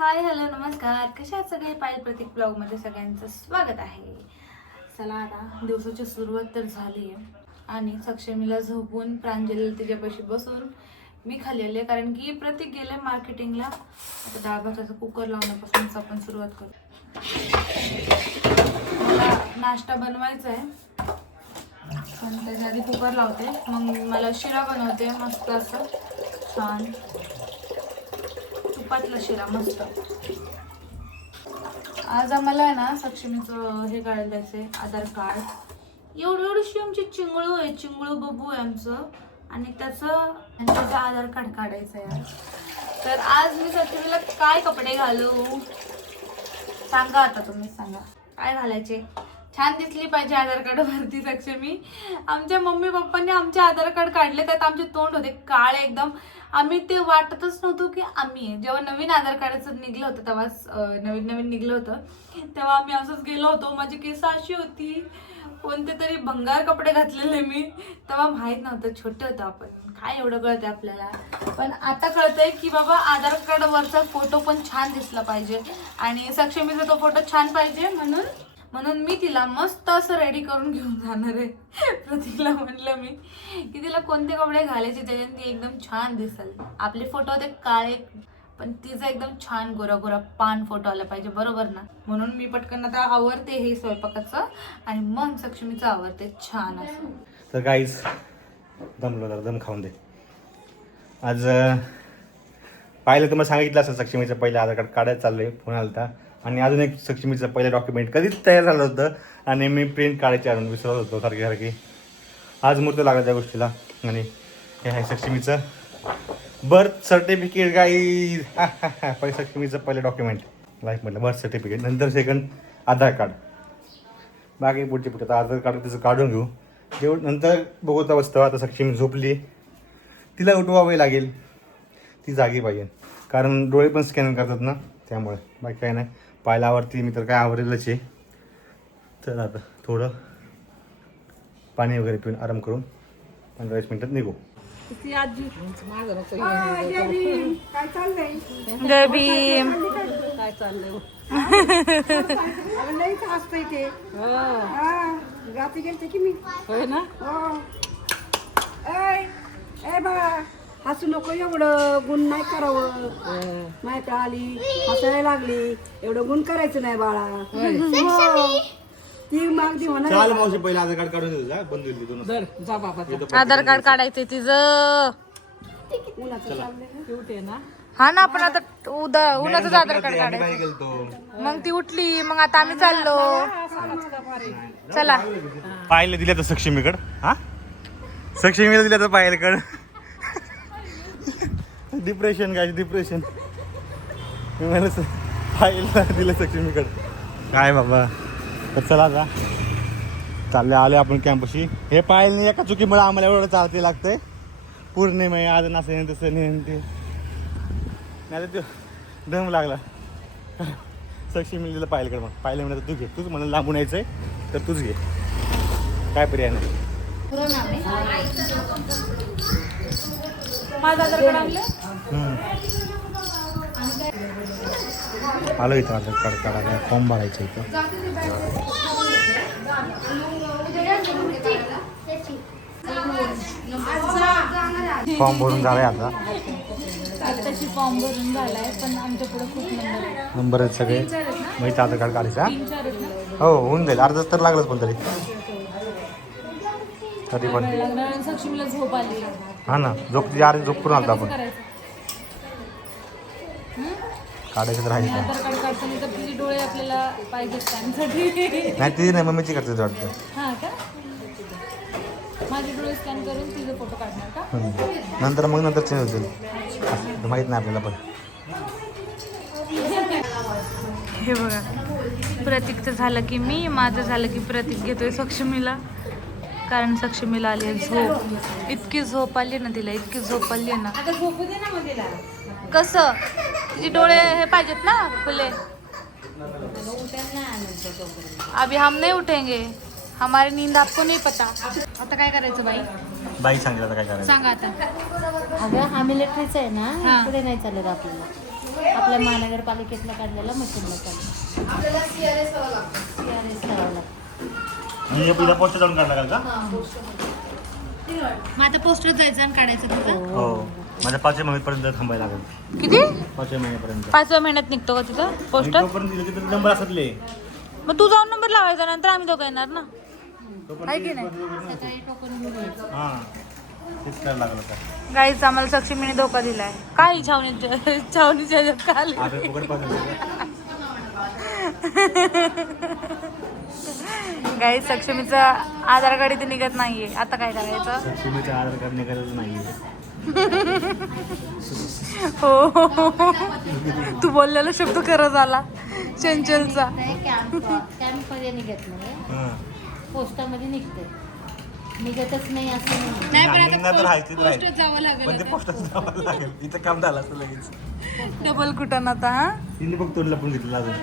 Hi hello नमस्कार, कशा आहात सगळे? पायल प्रतीक ब्लॉगमध्ये सगळ्यांचं स्वागत आहे. चला आता दिवसाची सुरुवात तर झाली आहे आणि सक्षमीला झोपून प्रांजली तिच्यापाशी बसून मी खाल्लेले, कारण की प्रतीक गेले मार्केटिंगला. आता डाळ भाताचा कुकर लावण्यापासूनच आपण सुरुवात करू. मला नाश्ता बनवायचा आहे आणि त्याच्या आधी कुकर लावते, मग मला शिरा बनवते मस्त असं छान तुपातला शिरा मस्त. आज आम्हाला आहे ना सक्षमीचं हे काढायला जायचंय, आधार कार्ड. एवढीशी आमची चिंगळू आहे, चिंगळू बबू आहे आमचं, आणि त्याचं आधार कार्ड काढायचं आहे. तर आज मी सक्षमीला काय कपडे घालू सांगा, आता तुम्ही सांगा काय घालायचे. छान दिसली पाहिजे आधार कार्ड वरती सक्षमी. आमच्या मम्मी पप्पांनी आमचे आधार कार्ड काढले, त्यात आमचे तोंड होते काळे एकदम. आम्ही ते वाटतच नव्हतं की आम्ही आहे. जेव्हा नवीन आधार कार्डाचं निघलं होतं तेव्हा नवीन निघलं होतं तेव्हा आम्ही असंच गेलो होतो. माझी केस अशी होती, कोणते तरी भंगार कपडे घातलेले मी. तेव्हा माहीत नव्हतं, छोटे होतं आपण, काय एवढं कळतंय आपल्याला. पण आता कळतंय की बाबा आधार कार्ड वरचा फोटो पण छान दिसला पाहिजे आणि सक्षमीचा तो फोटो छान पाहिजे. म्हणून मी तिला मस्त असं रेडी करून घेऊन जाणार आहे. प्रतीकला म्हणलं मी की तिला कोणते कपडे घालायचे त्याच्याने ती एकदम छान दिसेल. आपले फोटो होते काळे, पण तिचा एकदम छान गोरा गोरा पान फोटो आला पाहिजे, बरोबर ना. म्हणून मी पटकन आता आवरते हे स्वयंपाकाचं आणि मग सक्षमीचं आवरते छान असं. तर गाईज दमलो जरा, दम खाऊन दे. आज पाहिलं तुम्हाला सांगितलं असं सक्षमीचं पहिलं आधार कार्ड काढायला चाललंय, फोन आला होता. आणि अजून एक सक्षमीचं पहिलं डॉक्युमेंट कधीच तयार झालं होतं आणि मी प्रिंट काढायची आणून विसरत होतो सारखी. आज मुहूर्त लागला त्या गोष्टीला. आणि हे आहे सक्षमीचं बर्थ सर्टिफिकेट गाईज. पहिले सक्षमीचं पहिलं डॉक्युमेंट लाईफ म्हटलं बर्थ सर्टिफिकेट, नंतर सेकंड आधार कार्ड, बाकी पुढचे आता आधार कार्ड त्याचं काढून घेऊ. जेवढं नंतर बघत बसतं. आता सक्षमी झोपली, तिला उठवावे लागेल, ती जागी पाहिजे, कारण डोळे पण स्कॅन करतात ना, त्यामुळे बाकी काय नाही. पायलावरती मी तर काय आवरेलच आहे. तर आता थोडं पाणी वगैरे पिऊन आराम करून 15-20 मिनिटात निघू. काय चाललंय? जय भीम. काय चाललंय? लईच असतंय ते. गाती गेलते की मी. होय ना. ए बाळा, हसू नको एवढं, गुण नाही करावं. माहिती आली हसायला लागली, एवढं गुण करायचं नाही बाळा. ती मागदी होणार. चाल मावशी, पहिलं आधार कार्ड काढून देतो. बंद होईल दोन. जा बाबा. आधार कार्ड काढायचंय तिचं. उन्हाचं चाललंय ना. हा ना, आपण आता उन्हाचं आधार कार्ड काढायचं. गेलतो, मग ती उठली, मग आता आम्ही चाललो. चला. पाहिलं दिलं तर सक्षमीकडं. हा, सक्षमीला दिलं तर पाहिलकडं. डिप्रेशन काय डिप्रेशन. मी म्हणलं पाहिलं दिलं सक्षमीकडं. काय बाबा. तर चला आता चालले आले आपण कॅम्पशी. हे पाहिलं एका चुकीमुळे आम्हाला एवढं चालते लागतंय. पौर्णिमा आहे आज, नसं नाही तसं नाही ते नाही ते दम लागला. सक्षमी दिलं पाहिलं मग पाहिलं म्हणलं तू घे, तूच मला लांबून यायचंय तर तूच घे, काय पर्याय नाही. आलो इथं आधार कार्ड काढायला, फॉर्म भरायचं इथं. फॉर्म भरून झालाय आता. आताशी फॉर्म भरून झालाय, पण आमच्या पुढे खूप नंबर आहेत सगळे. मग इथं आधार कार्ड काढायचं. हो होऊन जाईल, अर्धा तास तर लागलंच पण तरी पण. सक्षमीला झोप आली. हा ना, झोप करून आलतो आपण. काढायचं तर राहायचं आधार कार्ड काढताना तर तिचे डोळे आपल्याला पाहिजेत स्कॅनसाठी. नाही, ती नाही मम्मीची करते वाटतं. हा का, माझे डोळे स्कॅन करून तिचे फोटो काढणार का? नंतर चेंज होतील, माहीत नाही आपल्याला. पण हे बघा, प्रतीकचं झालं की मी, माझं झालं की प्रतीक घेतोय सक्षमीला, कारण सक्षमीला आली आहे झोप. इतकी झोप आली ना तिला, इतकी झोप आली ना. कसं तिचे डोळे हे पाहिजेत ना खुले. अभी हम नहीं उठेंगे, हमारी नींद आपको नहीं पता. आता काय करायचं बाई सांगितलं काय करायचं सांगा आता. अगं हा मिलिटरीचा आहे हा. ना, पुढे नाही चालत आपल्याला. आपल्या महानगरपालिकेतला काढलेला मशीनला चालू. आपल्याला CRS करावं लागतं. CRS करावं लागतं. म्हणजे पुढे पोस्ट जाऊन काढला का? मग आता पोस्टर जायचं आणि काढायचं तिथं. हो माझ्या 5 महिन्यापर्यंत थांबायला लागेल. किती? 5 महिन्यापर्यंत. 5व्या महिन्यात निघतो का तिथं पोस्टर? तोपर्यंत दिलं की त्याचे नंबर असतले. मग तू जाऊन नंबर लावायचा, नंतर आम्ही दोघं येणार ना. आहे की नाही? हां तेच करायला लागलं का? गाईच आम्हाला सक्षमीने धोका दिलाय. काय छावणीच्या ह्याच्यात का आली? आता फुकट पाहिजे. गाईच सक्षमीचं आधार कार्ड इथे निघत नाहीये. आता काय करायचं? सक्षमीचं आधार कार्ड निघायचं नाही. हो तू बोललेला शब्द खरं झाला चंचलचा. कॅम्प मध्ये निघत नाही, पोस्टामध्ये निघते. निघतच नाही असं नाही. नाही पण तर आता आहे, तिथं आहे. पोस्टात जावं लागेल. पण ते पोस्टात जावं लागेल. इथं काम झालं असतं लगेच. डबल कुठं आता? हा तिने बघ तोंड लपून घेतलं अजून.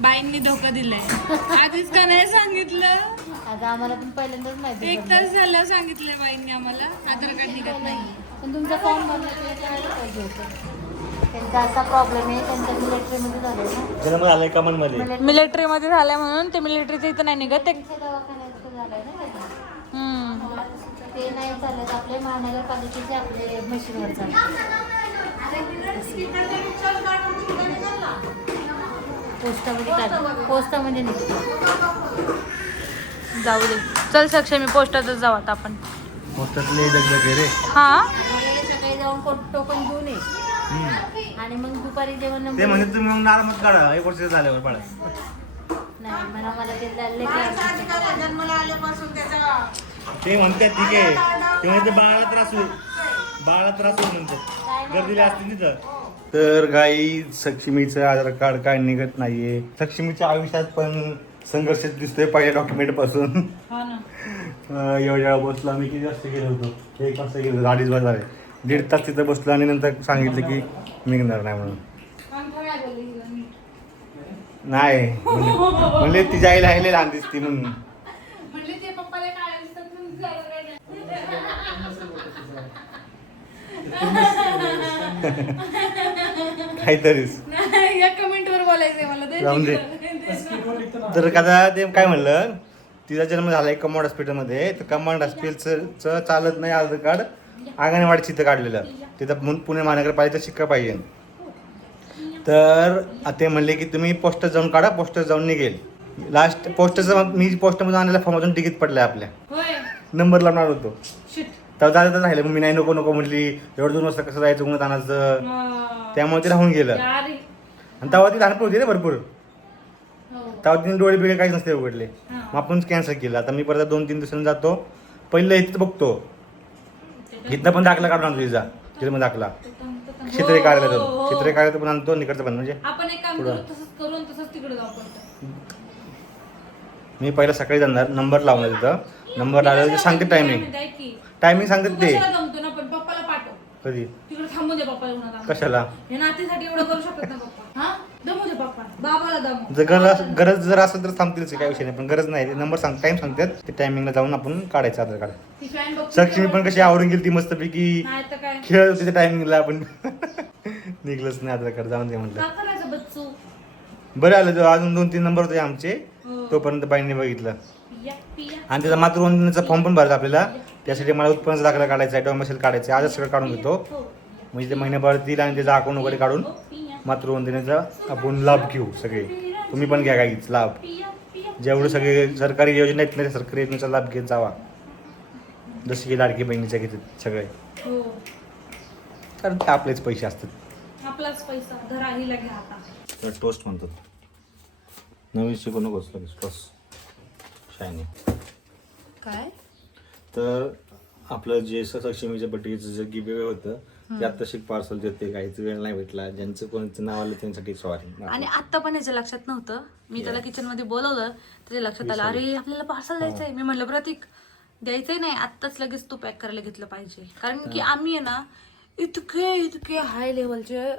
बाईंनी धोका दिलाय. आधीच का नाही सांगितलं? आता आम्हाला पण पहिल्यांदाच माहिती 1 तास झालं सांगितलं बाईंनी आम्हाला आधार कार्ड निघत नाही. पण तुमचा फॉर्म भरला तरी करायला पाहिजे होतं. त्यांचा असा प्रॉब्लेम आहे, त्यांच्या मिलिटरीमध्ये झालं ना. जन्म झालाय कमांमध्ये. मिलिटरी मध्ये झाल्या म्हणून ते मिलिटरीचं इथं नाही निघत. त्यांच्या दवाखान्यात झालंय ना कधी. हम्म. ते नाही चालत, आपले महानगरपालिकेचे आपले मशीनवर चालतात. पोस्टामध्ये निघतो. जाऊ दे चल सक्षमी पोस्टातच जाऊ आता आपण. पोस्टातले दगदग रे. हा सकाळी जाऊन टोकन घेऊन ये आणि मग दुपारी जेवण ते म्हणजे तुम्ही मग आरामात काढा 1 वर्ष झाल्यावर पाडा. नाही मला ते चालले ते म्हणतात ठीक आहे. ते म्हणते बाळाला त्रास होईल म्हणतात. गर्दीला असते तिथं. तर गाई सक्षमीचं आधार कार्ड काय निघत नाहीये. सक्षमीच्या आयुष्यात पण संघर्ष दिसतोय पहिल्या डॉक्युमेंट पासून. एवढ्या वेळा बसलो आम्ही. किती वाजता गेलो होतो? 1 वाजता गेलो होतो. 2:30 वाजता 1.5 तास तिथं बसलो आणि नंतर सांगितलं की निघणार नाही म्हणून. नाही म्हणले तिच्या आईला आहे लहान दिसती म्हणून. काहीतरीच या कमेंट वर बोलायचंय मला ते. जाऊन दे. तर आता ते काय म्हणलं, तिचा जन्म झालाय कमांड हॉस्पिटलमध्ये. तर कमांड हॉस्पिटलचं चालत नाही आधार कार्ड. अंगणवाडी तिथं काढलेलं. तिथं पुणे महानगरपालिकेचा शिक्का पाहिजे. तर ते म्हणले की तुम्ही पोस्टात जाऊन काढा, पोस्टात जाऊन निघेल. लास्ट पोस्टचं मी पोस्टमधून आणलेल्या फॉर्ममधून तिकीट पडलं आपल्या. नंबर लावणार होतो तेव्हा दादा राहिलं. मग मी नाही नको म्हटली. एवढं 2 वाजता कसं जायचं उन्हात आणायचं. त्यामुळे ते राहून गेलं. आणि तेव्हा ती लहानपण होती ना भरपूर. तेव्हा तिने डोळे बिळे काहीच नसते उघडले. मग आपण कॅन्सल केलं. आता मी परत 2-3 दिवसांनी जातो. पहिलं इथं बघतो. इथनं पण दाखला काढून आणतो. तिचा जन्म दाखला क्षेत्रीय कार्यालयातून. क्षेत्रीय कार्यालयात पण आणतो. निकडचं पण म्हणजे आपण एक काम करू, तसंच करून तसंच तिकडे जाऊ. मी पहिला सकाळी जाणार. नंबर लावणार तिथं. नंबर लावल्यावर सांगते टायमिंग सांगतात ते. पप्पाला पाठव कधी तिकडे थांबू दे पप्पाला उन्हात. कशाला? हे नातीसाठी एवढं करू शकत ना पप्पा. हा दमू दे पप्पा. बाबाला दमू. जर गरज जर असेल तर थांबतीलच. काय विषय नाही. पण गरज नाही. नंबर टाइम सांगतात. ते टायमिंगला जाऊन आपण काढायचं आधार कार्ड. ती फॅन बघ. सक्षमी पण कशी आवडून गेली ती मस्तपैकी. नाही तर काय खेळत होती त्या टायमिंगला. आपण निघलंच नाही आधार कार्ड. जाऊन दे म्हटलं. का करायचं बच्चू. बरं आलं. अजून 2-3 नंबर होते आमचे. तोपर्यंत बाईंनी बघितलं. आणि त्याचा मातृवंदनेचा फॉर्म पण भरायचा आपल्याला. त्यासाठी मला उत्पन्नाचा दाखला काढायचा आहे. डोमेसाईल काढायचं आहे. आजच सगळं काढून घेतो. म्हणजे ते महिन्याभर दिल आणि त्याचा अकाउंट वगैरे काढून मातृवंदनेचा आपण लाभ घेऊ सगळे. तुम्ही पण घ्या काहीच लाभ. जेवढे सगळे सरकारी योजना आहेत ना त्या सरकारी योजनेचा लाभ घेत जावा. जसे की लाडकी बहिणीच्या घेतात सगळे. कारण ते आपलेच पैसे असतात. आपलाच पैसा घराहीला घ्या आता. तर टोस्ट म्हणतात. नवीन शिकू नकोस लगेच. Toast shiny. काय तर आपलं जे सक्षमीच्या बड्डेचं जे गिव्हअवे होतं ते आत्ता पार्सल देते. काहीच वेळ नाही भेटला. ज्यांचं कोणाचं नाव आलं त्यांच्यासाठी सॉरी. आणि आत्ता पण याच्या लक्षात नव्हतं. मी त्याला किचन मध्ये बोलवलं. त्याच्या लक्षात आलं अरे आपल्याला पार्सल द्यायचंय. मी म्हणलं प्रतीक द्यायचंय नाही आत्ताच लगेच तू पॅक करायला घेतलं पाहिजे. कारण की आम्ही आहे ना इतके हाय लेवलचे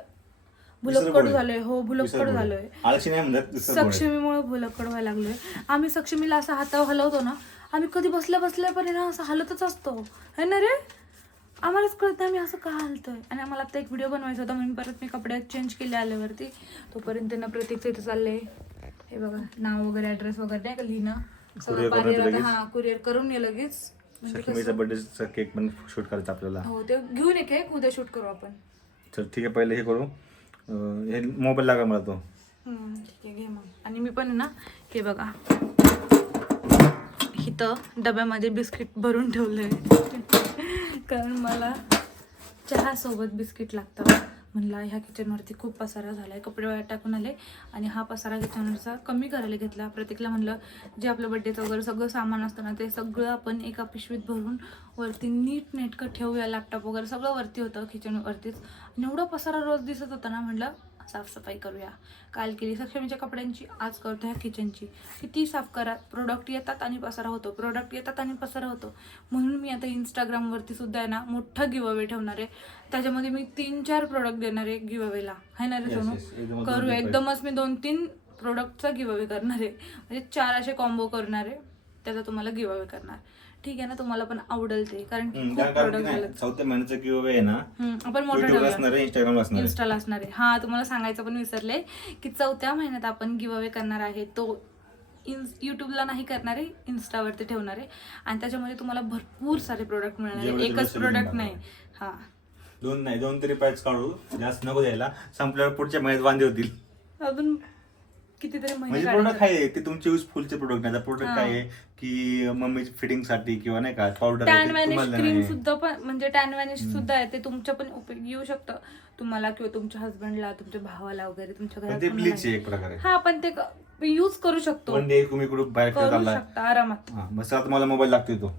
भुलक्कड झालोय. हो भुलक्कड झालोय. आळशी नाही म्हणत. सक्षमीमुळे भुलक्कड व्हायला लागलोय. आम्ही सक्षमीला असं हातावर हलवतो ना आम्ही कधी बसल्या बसल्या पण आहे ना असं हालतच असतो है ना रे. आम्हालाच कळत नाही आम्ही असं का हालतोय. आणि आम्हाला आता एक व्हिडिओ बनवायचा होता म्हणून परत मी कपडे चेंज केले आल्यावरती. तोपर्यंत ना प्रतीकचं इथं चाललंय हे बघा नाव वगैरे ॲड्रेस वगैरे नाही का लिहिणं Courier करून पार्लर लगेच? हा कुरिअर करून ये लगेच. म्हणजे सखीमीचा बर्थडेचा केक पण शूट करायचा आपल्याला. हो ते घेऊन एक आहे उद्या शूट करू आपण. चल ठीक आहे पहिले हे करू. हे मोबाईल लागा मला तो. ठीक आहे घे मग. आणि मी पण ना हे बघा इथं डब्यामध्ये बिस्किट भरून ठेवलंय कारण मला चहासोबत बिस्किट लागतं. म्हणलं ह्या किचनवरती खूप पसारा झाला आहे. कपडे वाळत टाकून आले आणि हा पसारा किचनवरचा कमी करायला घेतला. प्रत्येकला म्हणलं जे आपलं बड्डेचं वगैरे सगळं सामान असतं ना ते सगळं आपण एका पिशवीत भरून वरती नीट नेटकं ठेवूया. लॅपटॉप वगैरे सगळं वरती होतं किचनवरतीच. आणि एवढा पसारा रोज दिसत होता ना म्हणलं साफसफाई करूया. काल केली सक्षमीच्या कपड्यांची, आज करतो ह्या किचनची. किती साफ करा, प्रोडक्ट येतात आणि पसारा होतो, प्रोडक्ट येतात आणि पसारा होतो. म्हणून मी आता इंस्टाग्रामवरती सुद्धा आहे ना मोठं गिव अवे ठेवणार आहे. त्याच्यामध्ये मी 3-4 प्रोडक्ट देणार आहे गिव अवेला है ना रे सोनू. करूया एकदमच मी 2-3 प्रोडक्टचा गिव अवे करणार आहे. म्हणजे 4 असे कॉम्बो करणार आहे त्याचा तुम्हाला गिव अवे करणार. ठीक आहे ना. तुम्हाला पण आवडेल ते कारण की खूप प्रोडक्ट झाले. चौथ्या महिन्याचा गिव अवे आहे ना आपण मोठं YouTube ला असणार आहे, Instagram ला असणार आहे. इन्स्टाला असणार आहे. हा तुम्हाला सांगायचं पण विसरले की 4थ्या महिन्यात आपण गिव अवे करणार आहे. तो युट्यूबला नाही करणार आहे, इन्स्टावरती ठेवणार आहे. आणि त्याच्यामध्ये तुम्हाला भरपूर सारे प्रोडक्ट मिळणार आहे. जेवढे एकच तुम्ही प्रोडक्ट सगळे नाही. हा 2 नाही 2 तरी पॅच काढू, जास्त नको द्यायला. संपल्यावर पुढच्या महिन्यात वांदे होतील. अजून कितीतरी महिने म्हणजे प्रोडक्ट आहे ते तुमचे युजफुलचे प्रोडक्ट नाही. प्रोडक्ट काय आहे की मम्मी फिटिंग साठी किंवा नाही का पावडर टॅन वॅनिश क्रीम सुद्धा पण म्हणजे टॅन वॅनिश सुद्धा आहे ते तुमच्या पण उपयोगी येऊ शकतं तुम्हाला किंवा तुमच्या हस्बंडला, तुमच्या भावाला वगैरे तुमच्या घरात ते कोणाला ब्लीच आहे नाही. एक प्रकारे. हा पण ते यूज करू शकतो. पण ते तुम्ही कुठे बाहेर करू चाललाय शकता आरामात. बस आता मला मोबाईल लागतोय तो